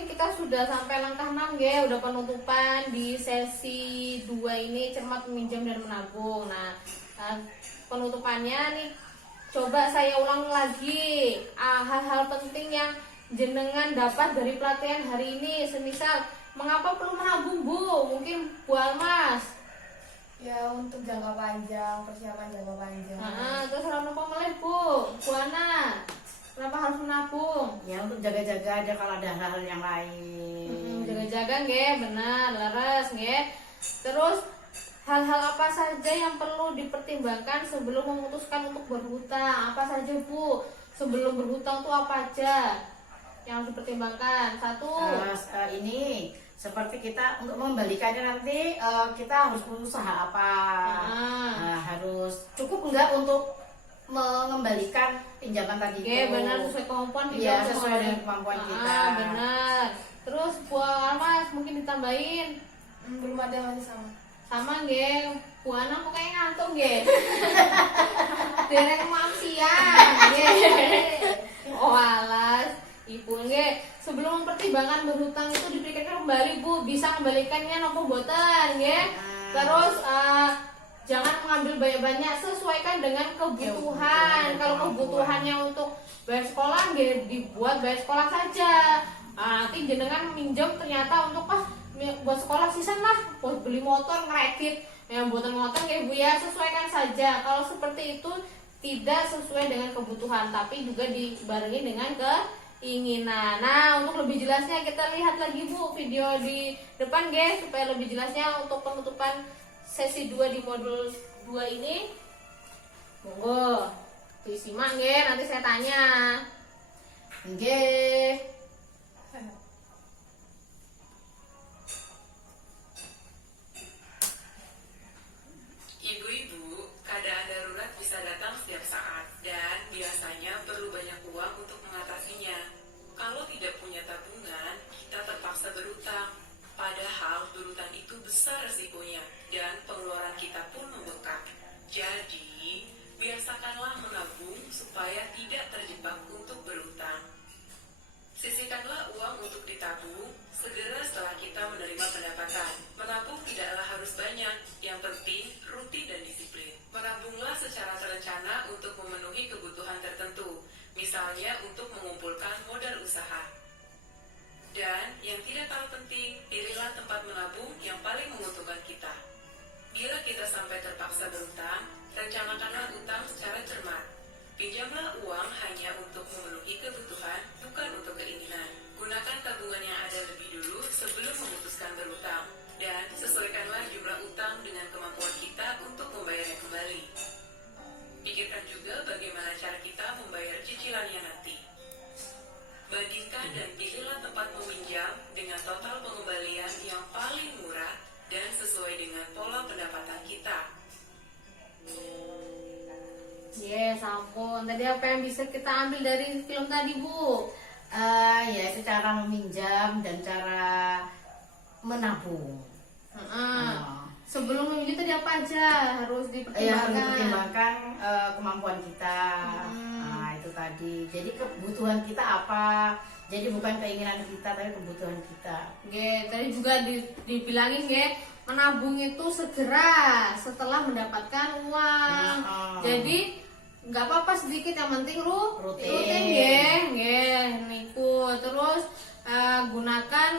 ini kita sudah sampai langkah 6 ya, udah penutupan di sesi 2 ini cermat meminjam dan menabung. Nah, penutupannya nih coba saya ulang lagi hal-hal penting yang jenengan dapat dari pelatihan hari ini. Semisal mengapa perlu menabung Bu? Mungkin Bu Almas. Ya untuk jangka panjang, persiapan jangka panjang. Terus apa meleh Bu? Bu Ana, kenapa harus menabung? Ya untuk jaga-jaga aja kalau ada hal-hal yang lain. Jaga-jaga nggih, benar, leres nggih. Terus hal-hal apa saja yang perlu dipertimbangkan sebelum memutuskan untuk berhutang? Apa saja Bu? Sebelum berhutang tuh apa aja yang harus dipertimbangkan? Satu, ini seperti kita untuk mengembalikannya nanti kita harus berusaha apa? Harus cukup enggak untuk mengembalikan pinjaman tadi itu? benar, sesuai kemampuan kita. Iya, sesuai dengan kemampuan kita. Benar. Terus Bu Almas mungkin ditambahin? Belum ada, masih sama. Sama nggih, Bu Ana kok kayak ngantuk nggih. Dereng siang nggih. Oh alas, Ibu nggih, sebelum mempertimbangkan berhutang itu dipikirkan kembali Bu, bisa kembalikannya nopo boten nggih. Terus jangan mengambil banyak-banyak, sesuaikan dengan kebutuhan. Kalau kebutuhannya untuk bayar sekolah nggih dibuat bayar sekolah saja. Nanti jenengan minjem ternyata untuk buat sekolah sisan lah, buat beli motor kredit yang buatan motor kayak Bu ya, sesuaikan saja. Kalau seperti itu tidak sesuai dengan kebutuhan, tapi juga dibarengi dengan keinginan. Nah, untuk lebih jelasnya kita lihat lagi Bu video di depan guys, supaya lebih jelasnya untuk penutupan sesi 2 di modul 2 ini. Monggo disimak nggih, nanti saya tanya. Nggih. Ibu-ibu, keadaan darurat bisa datang setiap saat dan biasanya perlu banyak uang untuk mengatasinya. Kalau tidak punya tabungan, kita terpaksa berutang. Padahal berutang itu besar risikonya dan pengeluaran kita pun membengkak. Jadi, biasakanlah menabung supaya tidak terjebak untuk berutang. Sisihkanlah uang untuk ditabung segera setelah kita menerima pendapatan. Menabung tidaklah harus banyak, yang penting rutin dan disiplin. Menabunglah secara terencana untuk memenuhi kebutuhan tertentu, misalnya untuk mengumpulkan modal usaha. Dan yang tidak kalah penting, pilihlah tempat menabung yang paling menguntungkan kita. Bila kita sampai terpaksa berutang, rencanakanlah utang secara cermat. Pinjamlah uang hanya untuk memenuhi kebutuhan, bukan untuk keinginan. Gunakan tabungan yang ada lebih dulu sebelum memutuskan berutang. Dan sesuaikanlah jumlah utang dengan kemampuan kita untuk membayarnya kembali. Pikirkan juga bagaimana cara kita membayar cicilannya nanti. Bandingkan dan pilihlah tempat meminjam dengan total pengembalian yang paling murah dan sesuai dengan pola pendapatan kita. Ampun. Tadi apa yang bisa kita ambil dari film tadi Bu? Ya cara meminjam dan cara menabung. Sebelum meminjam tadi apa aja harus dipertimbangkan? Ya harus dipertimbangkan kemampuan kita. Nah itu tadi. Jadi kebutuhan kita apa? Jadi bukan keinginan kita, tapi kebutuhan kita. Tadi juga dibilangin menabung itu segera setelah mendapatkan uang. Jadi nggak apa-apa sedikit, yang penting rutin niku. Terus gunakan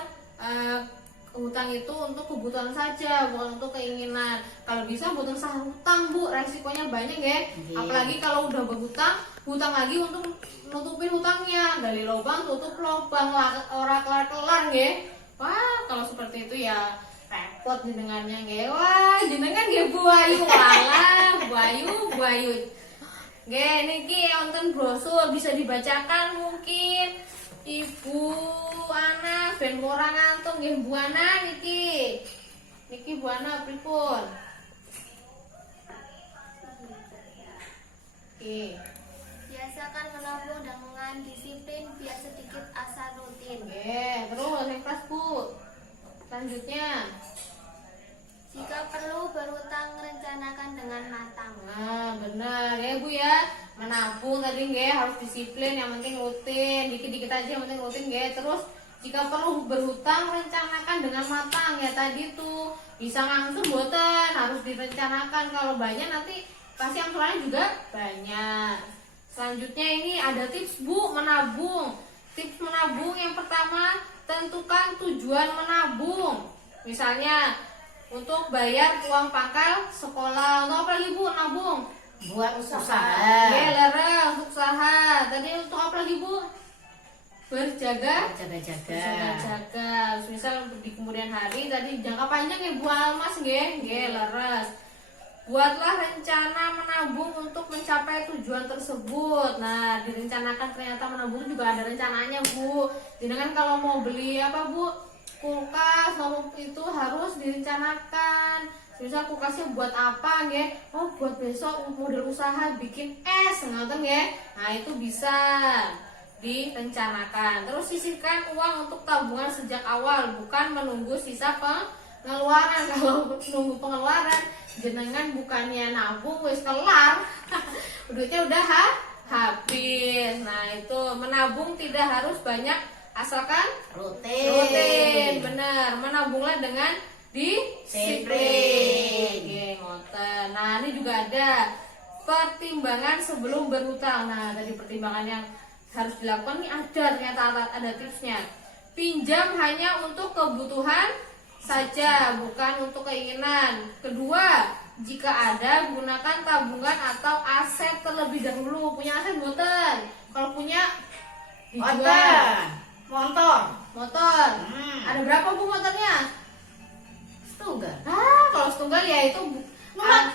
hutang itu untuk kebutuhan saja, bukan untuk keinginan. Kalau bisa bukan sah hutang Bu, resikonya banyak Apalagi kalau udah berhutang, hutang lagi untuk nutupin hutangnya, gali lubang tutup lubang, ora kelar-kelar Wah, kalau seperti itu ya repot jenengannya Wah, jenengan Bu Ayu, walah Bu Ayu. Niki wonten brosur bisa dibacakan mungkin Ibu Ana ben ora ngantuk Bu Ana niki. Niki Bu Ana pripun? Biasakan menabung dengan disiplin biar sedikit asal rutin. Terus yang kelas Bu. Selanjutnya, jika perlu berhutang rencanakan dengan matang. Benar Bu ya. Menabung tadi harus disiplin, yang penting rutin, dikit-dikit aja yang penting rutin Terus Jika perlu berhutang, rencanakan dengan matang ya. Tadi tuh bisa ngangsur boten, harus direncanakan. Kalau banyak nanti pasti angsurannya juga banyak. Selanjutnya ini ada tips Bu menabung. Tips menabung yang pertama, tentukan tujuan menabung. Misalnya untuk bayar uang pangkal sekolah. Untuk apa lagi Bu nabung? Buat usaha. Lara untuk usaha. Tadi untuk apa lagi Bu? Berjaga. Jaga-jaga. Misal di kemudian hari tadi jangka panjang ya Bu Almas nggih, leres. Buatlah rencana menabung untuk mencapai tujuan tersebut. Nah, direncanakan ternyata menabung juga ada rencananya Bu. Jadi kan kalau mau beli apa Bu? Kulkas, itu harus direncanakan. Misal kulkasnya buat apa nggih? Oh, buat besok model usaha bikin es, ngoten nggih. Nah, itu bisa direncanakan. Terus sisihkan uang untuk tabungan sejak awal, bukan menunggu sisa pengeluaran. Kalau nunggu pengeluaran, jenengan bukannya nabung wis kelar, duitnya udah habis. Nah, itu menabung tidak harus banyak, asalkan rutin. Benar, menabunglah dengan disiplin. Oke, ngoten. Nah, ini juga ada pertimbangan sebelum berhutang. Nah, tadi pertimbangan yang harus dilakukan ini ternyata ada tipsnya. Pinjam hanya untuk kebutuhan saja, bukan untuk keinginan. Kedua, jika ada, gunakan tabungan atau aset terlebih dahulu. Punya aset boten? Kalau punya dijual. Motor. Ada berapa Bu motornya? Setunggal. Kalau setunggal ya itu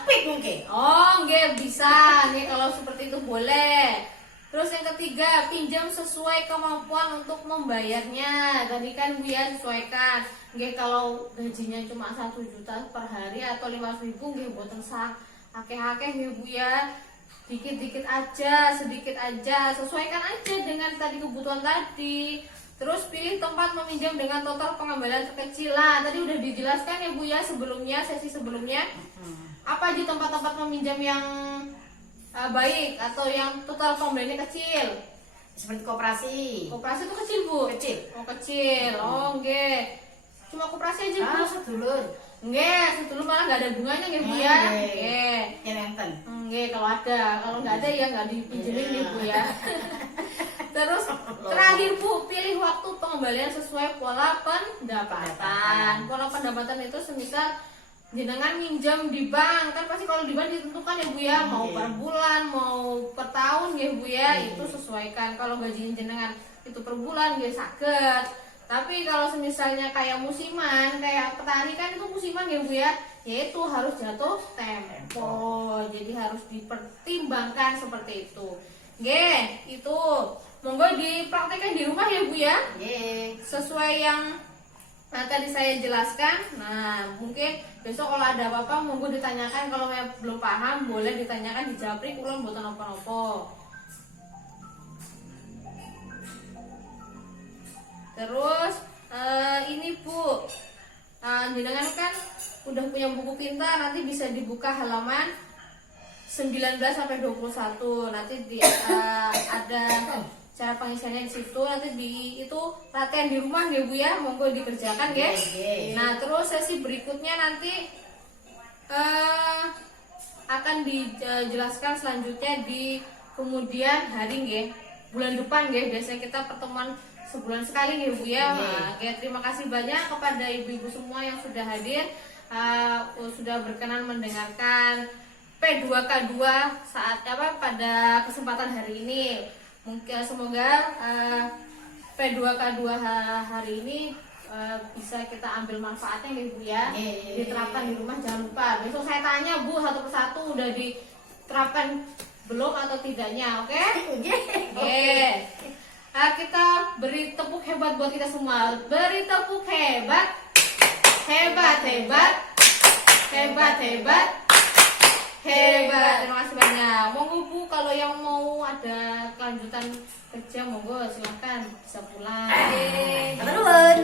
Pik mungkin. Oh, nggih bisa. Nggih, kalau seperti itu boleh. Terus yang ketiga, pinjam sesuai kemampuan untuk membayarnya. Tadi kan Bu ya sesuaikan. Nggih, kalau gajinya cuma 1 juta per hari atau 5.000 nggih boten sak akeh-akeh nggih Bu ya. Dikit-dikit aja, sedikit aja, sesuaikan aja dengan tadi kebutuhan tadi. Terus pilih tempat meminjam dengan total pengembalian terkecil. Nah, tadi udah dijelaskan ya Bu ya sebelumnya, sesi sebelumnya. Apa aja tempat-tempat meminjam yang baik atau yang total pembeliannya kecil? Seperti koperasi. Koperasi itu kecil Bu? Kecil. Oh kecil. Oh nggih. Cuma koperasi aja Bu? Sedulur. Nggih, sedulur malah nggak ada bunganya nggih Bu ya? Nggih. Enten. Nggih, kalau ada. Kalau nggak ada ya nggak dipinjemin nih Bu ya. Terus terakhir Bu, pilih waktu pengembalian sesuai pola pendapatan. Pola pendapatan itu semisal jenengan minjam di bank, kan pasti kalau di bank ditentukan ya Bu ya, mau per bulan, mau per tahun ya Bu ya, itu sesuaikan. Kalau gaji jenengan itu per bulan ya saged. Tapi kalau misalnya kayak musiman, kayak petani kan itu musiman ya Bu ya, yaitu harus jatuh tempo. Jadi harus dipertimbangkan seperti itu. Nggih, itu monggo dipraktekkan di rumah ya Bu ya. Sesuai yang tadi saya jelaskan. Nah, mungkin besok kalau ada apa-apa monggo ditanyakan. Kalau belum paham boleh ditanyakan di Japri, kulon mboten napa-napa. Terus ini Bu, jenengan kan udah punya buku pintar, nanti bisa dibuka halaman 19 sampai 21. Nanti ada cara pengisiannya di situ. Nanti itu latihan di rumah ya Bu ya, monggo dikerjakan ya. Nah, terus sesi berikutnya nanti akan dijelaskan selanjutnya di kemudian hari nggih. Bulan depan nggih, biasanya kita pertemuan sebulan sekali nggih Bu ya. Nah, terima kasih banyak kepada ibu-ibu semua yang sudah hadir, sudah berkenan mendengarkan P2K2 saat pada kesempatan hari ini. Mungkin semoga P2K2 hari ini bisa kita ambil manfaatnya ya Bu ya. Diterapkan di rumah, jangan lupa. Besok saya tanya Bu satu persatu udah diterapkan belum atau tidaknya, oke? Kita beri tepuk hebat buat kita semua. Beri tepuk hebat. Hebat. Terima kasih banyak. Monggo Bu, kalau yang mau ada kelanjutan kerja monggo silahkan bisa pulang. Nuwun.